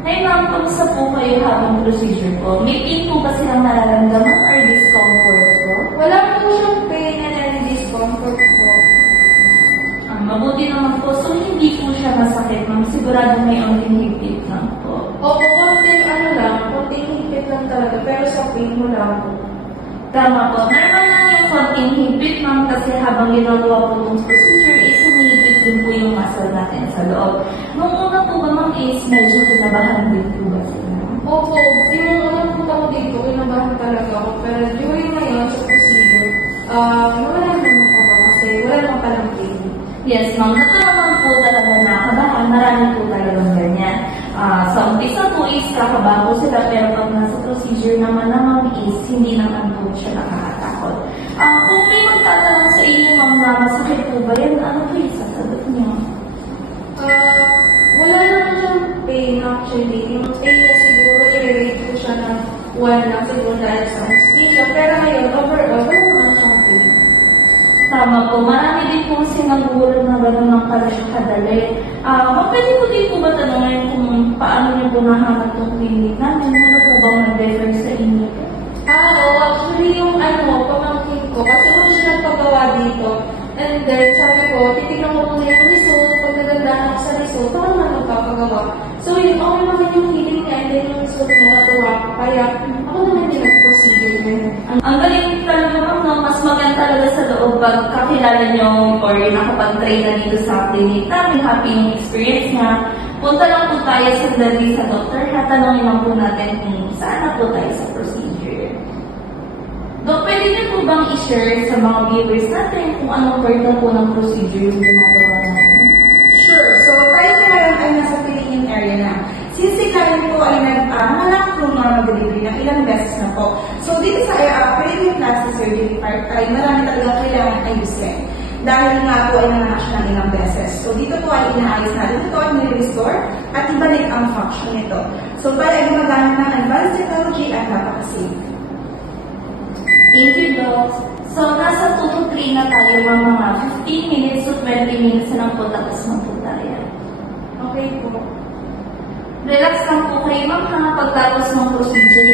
Ngayon ma'am, kamusta po kayo habang procedure po? May pain po ba silang nararamdaman or discomfort po? Wala po siyang pain and discomfort po. Mabuti naman po. So, hindi po siya masakit ma'am. Sigurado may onting higpit lang po. Opo, konting higpit lang talaga. Pero sa pain mo lang po. Tama po. Normal lang yung konting higpit ma'am kasi habang ginagawa po itong procedure is humihigpit din po yung muscle natin sa loob. Nung una po ba ma'am is medyo kinabahan din po ba sila? Opo, yung unang punta ko dito, kinabahan talaga ako. Pero during ngayon sa procedure, wala naman ako kasi wala naman palang pain. Yes, ma'am. Natural po talaga nakabahan. Marami po talagang ganyan. Sa umpisa po is kakabahan po sila, pero pag nasa procedure naman is hindi naman po siya nakakatakot. Kung may magtatanong sa inyo, ma'am, na masakit po ba yan, ano po yung sasagot niyo? Wala naman yung pain actually. Yung pain na siguro, i-rate ko siya ng 1 lang siguro dahil sa anesthesia. Pero ngayon, overall, wala naman siyang pain. Tama po. Marami din po kasi nagugulat na gano'n ng kadali. Pwede po din po ba tanongin kung paano niyo po nahanap yung clinic namin? Ano po bang nag-refer sa inyo? Actually yung pamangkin ko, kasi kung siya nagpagawa dito, and then sabi ko, titignan ko muna yung result, pag nagandahan ako sa result, parang na magpapagawa. So yun, okay naman yung feeling niya, and then yung result na natuwa ko, kaya ako naman yung nag-procedure ngayon. Ang galing talaga ma'am, no? Mas maganda talaga sa loob pag kakilala nyo or nakapag-train na dito sa clinic namin, happy yung experience niya. Punta lang po tayo sa dali sa doctor, tatanungin lang po natin kung saan na po tayo sa procedure. Dok, pwede niyo po bang i-share sa mga viewers natin kung anong part na po ng procedure yung ginagawa natin? Sure. So, tayo ngayon ay nasa Philippine area na. Since si Karen po ay naghanap ng normal delivery ng ilang beses na po. So, dito sa perineoplasty surgery part ay marami talagang kailangan ayusin. Dahil nga po ay nanganak siya ng ilang beses. So, dito po ay inaayos natin ito at nire-restore at ibalik ang function nito. So, para ay gumagamit ng advanced technology at napaka-safe. Thank you, Doc. So, nasa 2 to 3 na tayo mga 15 minutes to 20 minutes na lang po tapos na po tayo. Okay po. Relax lang po kayo ma'am ha. Pagtapos ng procedure,